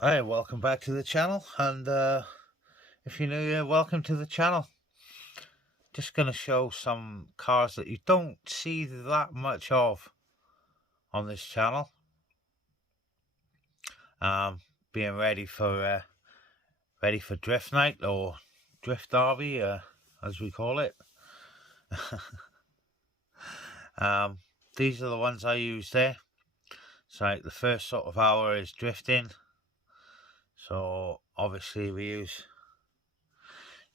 Hi, welcome back to the channel, and if you're new here, welcome to the channel. Just going to show some cars that you don't see that much of on this channel. Being ready for drift night, or drift derby, as we call it. These are the ones I use there. So like the first sort of hour is drifting, so obviously we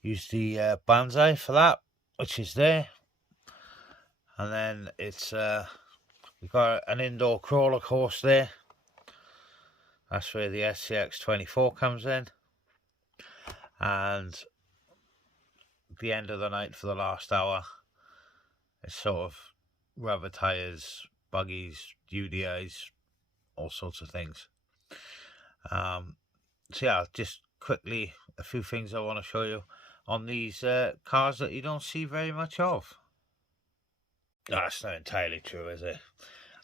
use the banzai for that, which is there. And then it's we've got an indoor crawler course there. That's where the SCX24 comes in. And the end of the night for the last hour is sort of rubber tyres, buggies, UDIs, all sorts of things. So yeah, just quickly a few things I want to show you on these cars that you don't see very much of. That's not entirely true, is it?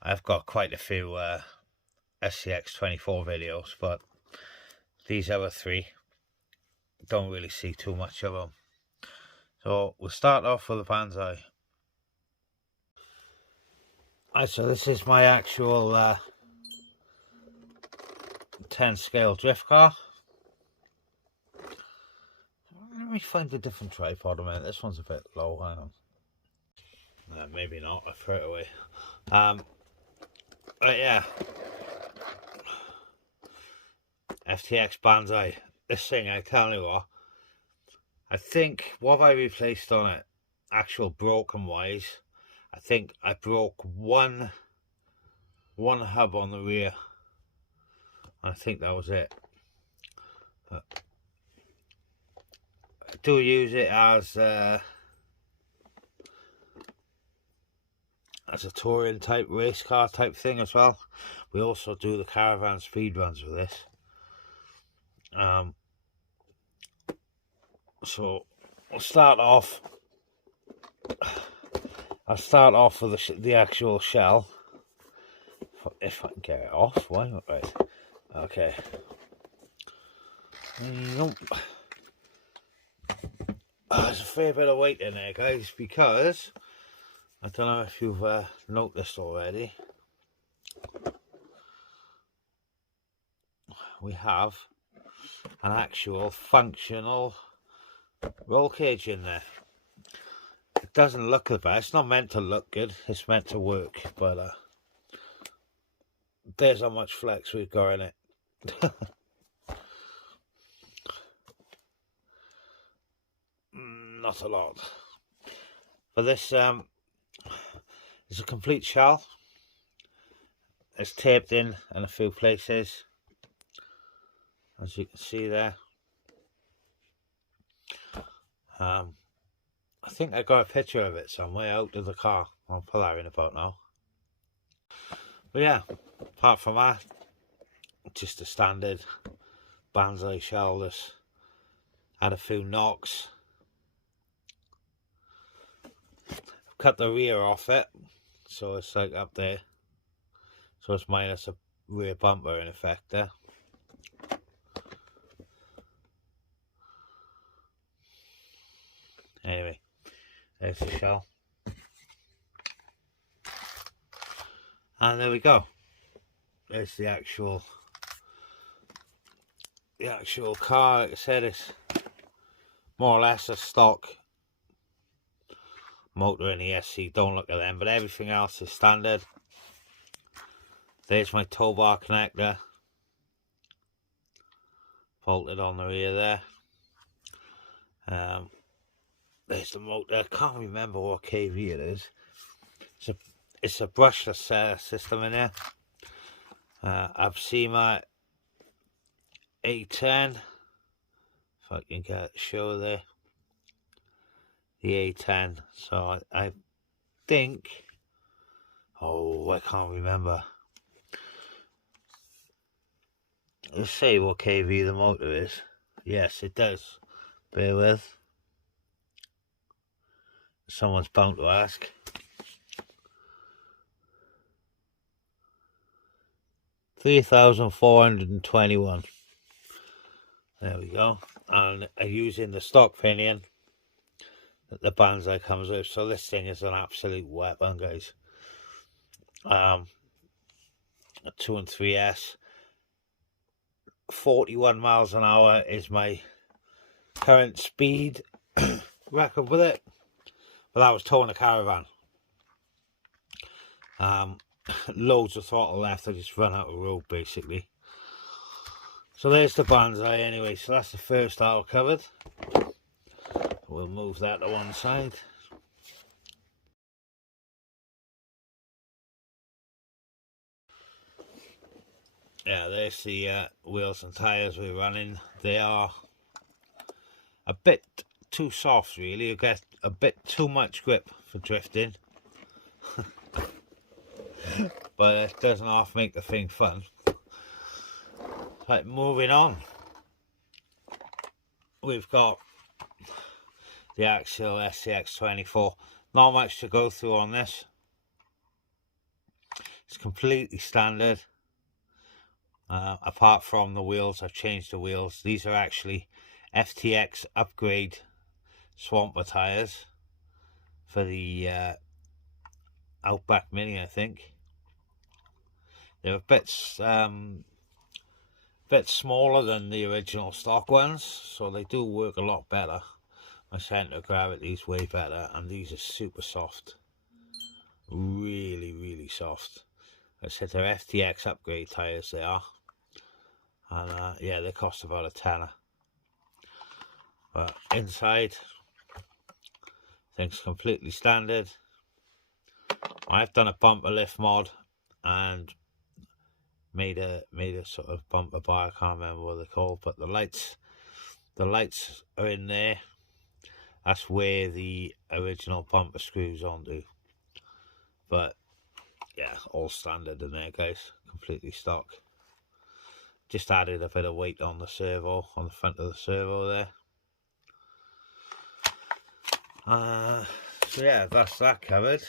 I've got quite a few SCX24 videos, but these other three don't really see too much of them. So we'll start off with the banzai. Right, so this is my actual 10 scale drift car. Let me find a different tripod a minute. This one's a bit low. Hang on. Maybe not. I threw it away. But yeah, FTX banzai. This thing, I tell you what, I think what have I replaced on it, actual broken wise, I think I broke one hub on the rear. I think that was it. But I do use it as a touring type race car type thing as well. We also do the caravan speed runs with this. So I'll start off with the actual shell. If I can get it off, why not? Right. Okay. There's a fair bit of weight in there, guys, because I don't know if you've noticed already. We have an actual functional roll cage in there. It doesn't look the best. It's not meant to look good. It's meant to work. But there's how much flex we've got in it. Not a lot. But this is a complete shell. It's taped in a few places, as you can see there. I think I got a picture of it somewhere out of the car. I'll put that in about now. But yeah, apart from that, just a standard banzai shell that's had a few knocks. I've cut the rear off it, so it's like up there. So it's minus a rear bumper in effect there. Anyway, there's the shell. And there we go. There's the actual car. Like I said, it's more or less a stock motor in the SC. Don't look at them, but everything else is standard. There's my tow bar connector, bolted on the rear there. There's the motor. I can't remember what kV it is. It's a brushless system in here. I've seen my A10. If I can get show there. The A10. So I think. Oh, I can't remember. Let's see what kV the motor is. Yes, it does. Bear with. Someone's bound to ask. $3,421. There we go. And using the stock pinion that the banzai comes with. So this thing is an absolute weapon, guys. 2 and 3S. 41 miles an hour is my current speed record with it. But I was towing a caravan. Loads of throttle left. I just run out of road basically. So there's the banzai anyway. So that's the first hour covered. We'll move that to one side. Yeah, there's the wheels and tyres we're running. They are a bit too soft really. You get a bit too much grip for drifting. But it doesn't half make the thing fun. Right, moving on. We've got the axial SCX24. Not much to go through on this. It's completely standard. Apart from the wheels, I've changed the wheels. These are actually FTX upgrade swamper tyres for the Outback Mini, I think. They're a bit smaller than the original stock ones, so they do work a lot better. My centre of gravity is way better, and these are super soft. Really, really soft. I said they're FTX upgrade tyres, they are. And yeah, they cost about a tenner. But inside, things completely standard. I've done a bumper lift mod and made a sort of bumper bar. I can't remember what they're called, but the lights are in there. That's where the original bumper screws onto. But yeah, all standard in there, guys. Completely stock. Just added a bit of weight on the servo, on the front of the servo there. So yeah, that's that covered.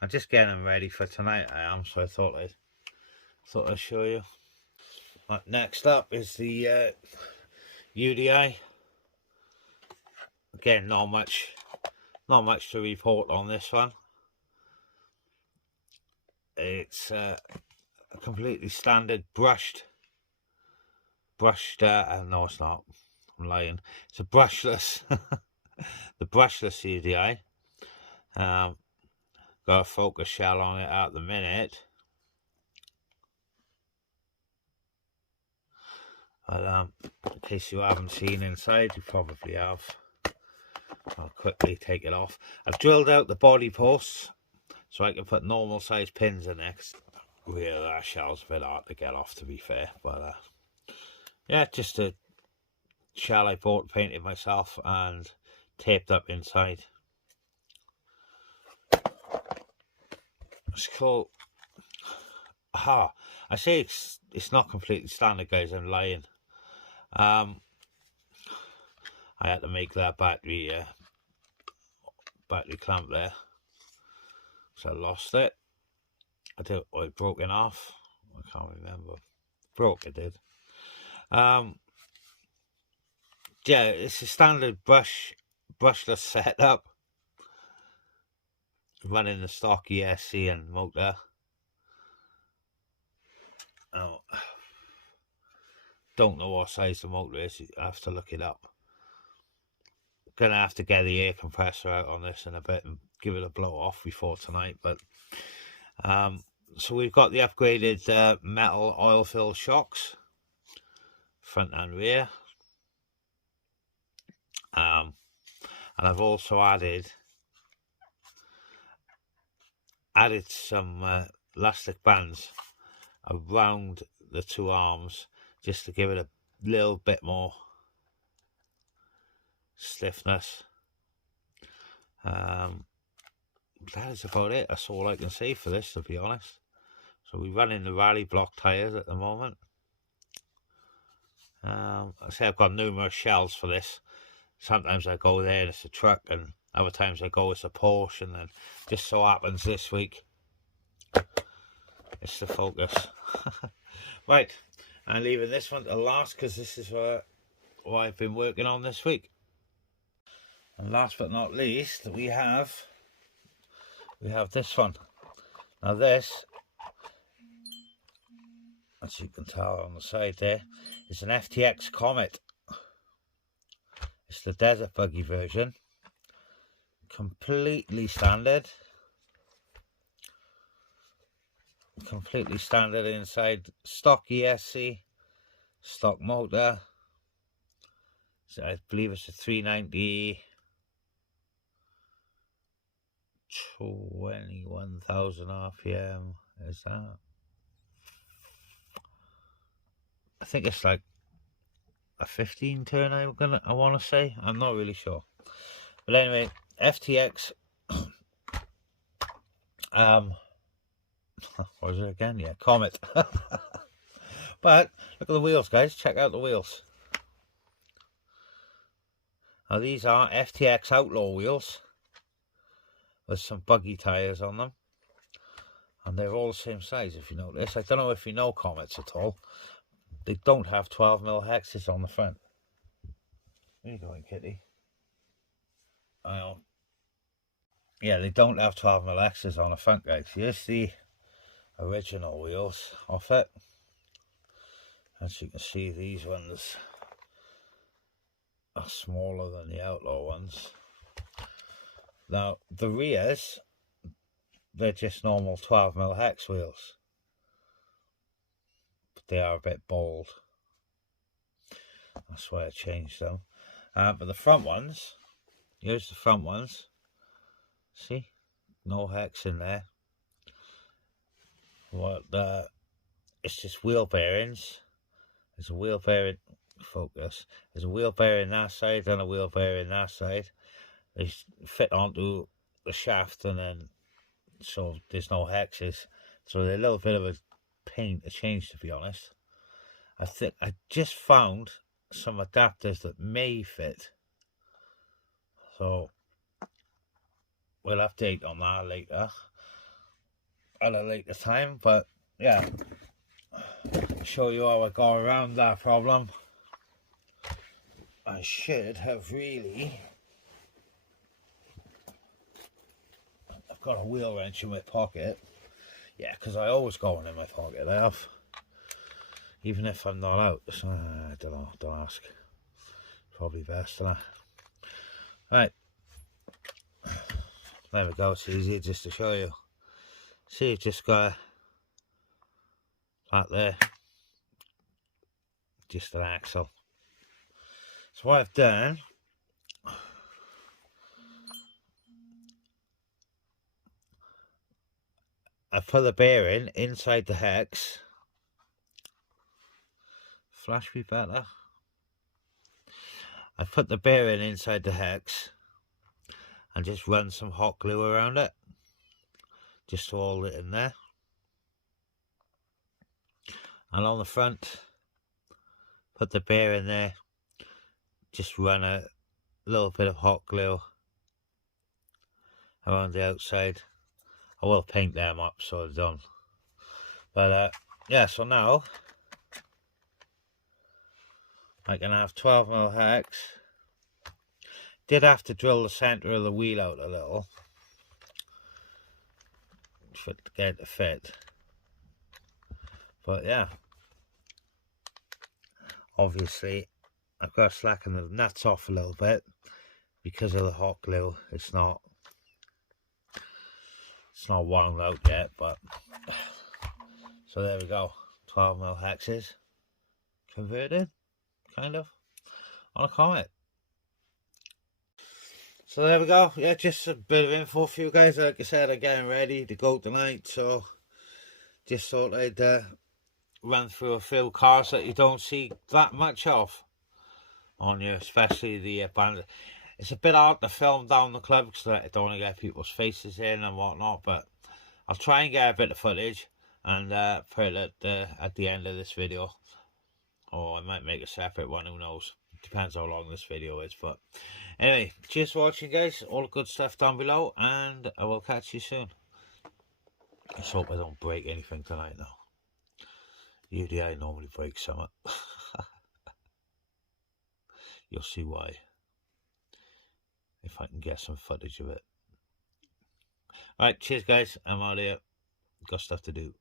I'm just getting ready for tonight, I am, so I thought I'd show you. Next up is the UDI. Again, not much to report on this one. It's a completely standard brushed. No, it's not. I'm lying. It's a brushless, the brushless UDI. Got a focus shell on it at the minute. But in case you haven't seen inside, you probably have. I'll quickly take it off. I've drilled out the body posts so I can put normal size pins in next. Really, that shell's a bit hard to get off, to be fair. But yeah, just a shell I bought, painted myself, and taped up inside. It's cool. I say it's not completely standard, guys. I'm lying. I had to make that battery clamp there, so I lost it. It broke in half. I can't remember. Broke, it did. Yeah, it's a standard brushless setup, running the stock ESC and motor. Oh, don't know what size the motor is. I have to look it up. Gonna have to get the air compressor out on this in a bit and give it a blow off before tonight. But so we've got the upgraded metal oil filled shocks, front and rear. And I've also added some elastic bands around the two arms just to give it a little bit more stiffness. That is about it. That's all I can say for this, to be honest. So we're running the rally block tyres at the moment. I say I've got numerous shells for this. Sometimes I go there and it's a truck, and other times I go it's a Porsche, and then just so happens this week it's the Focus. Right, and leaving this one to last because this is what I've been working on this week. And last but not least, we have this one. Now this, as you can tell on the side there, is an FTX Comet. It's the desert buggy version. Completely standard. Completely standard inside. Stock ESC. Stock motor. So I believe it's a 390. 21,000 RPM. Is that? I think it's like a 15 turn. I want to say. I'm not really sure. But anyway, FTX. What was it again? Yeah, Comet. But look at the wheels, guys. Check out the wheels. Now these are FTX Outlaw wheels with some buggy tyres on them, and they're all the same size. If you notice, I don't know if you know Comets at all. They don't have 12mm hexes on the front. Where are you going, kitty? I know. Yeah, they don't have 12mm hexes on the front, guys. Here's the original wheels off it. As you can see, these ones are smaller than the Outlaw ones. Now, the rears, they're just normal 12mm hex wheels. But they are a bit bold. That's why I changed them. But the front ones, here's the front ones. See? No hex in there. It's just wheel bearings. There's a wheel bearing, focus. There's a wheel bearing that side and a wheel bearing that side. They fit onto the shaft, and then so there's no hexes. So they're a little bit of a pain to change, to be honest. I think I just found some adapters that may fit. So we'll update on that later at a later time. But yeah, show you how I got around that problem. I should have really. I've got a wheel wrench in my pocket. Yeah, because I always got one in my pocket. I have, even if I'm not out. So, I don't know. Don't ask. Probably best, isn't it? Right. There we go. It's easier just to show you. See, you've just got that there. Just an axle. So what I've done, I've put the bearing inside the hex. Flash me better. I've put the bearing inside the hex and just run some hot glue around it, just to hold it in there. And on the front, put the bearing there, just run a little bit of hot glue around the outside. I will paint them up so they're done. But yeah, so now I can have 12mm hex. Did have to drill the centre of the wheel out a little to get it to fit. But yeah, obviously I've got to slacken the nuts off a little bit because of the hot glue. It's not wound out yet, but so there we go. 12mm hexes converted, kind of, on a Comet. So there we go. Yeah, just a bit of info for you guys. Like I said, I'm getting ready to go tonight, so just thought I'd run through a few cars that you don't see that much of on you, especially the band. It's a bit hard to film down the club because I don't want to get people's faces in and whatnot, but I'll try and get a bit of footage and put it at the end of this video. Or I might make a separate one, who knows. Depends how long this video is. But anyway, cheers for watching, guys. All the good stuff down below, and I will catch you soon. Let's hope I don't break anything tonight, though. UDI normally breaks something. You'll see why if I can get some footage of it. Alright, cheers guys, I'm out of here. Got stuff to do.